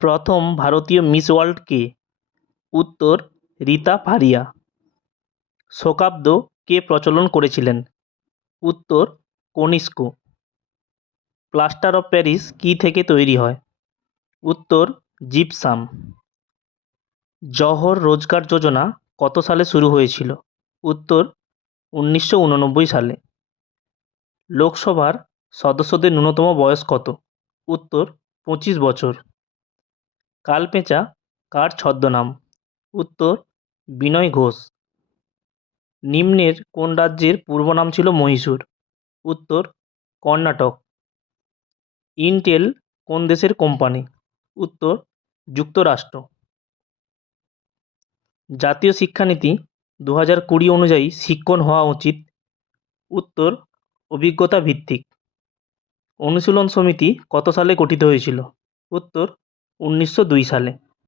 প্রথম ভারতীয় miss world কে? উত্তর রীতা ফারিয়া। শকাব্দ কে প্রচলন করেছিলেন? উত্তর কনিষ্ক। প্লাস্টার অফ প্যারিস কী থেকে তৈরি হয়? উত্তর জিপসাম। জওহর রোজগার যোজনা কত সালে শুরু হয়েছিল? উত্তর 1989 সালে। লোকসভার সদস্যদের ন্যূনতম বয়স কত? উত্তর 25 বছর। কালপেঁচা কার ছদ্মনাম? উত্তর বিনয় ঘোষ। নিম্নের কোন রাজ্যের পূর্ব নাম ছিল মহীশূর? উত্তর কর্ণাটক। ইন্টেল কোন দেশের কোম্পানি? উত্তর যুক্তরাষ্ট্র। জাতীয় শিক্ষানীতি 2020 অনুযায়ী শিক্ষণ হওয়া উচিত? উত্তর অভিজ্ঞতা ভিত্তিক। অনুশীলন সমিতি কত সালে গঠিত হয়েছিল? উত্তর 1902 সালে।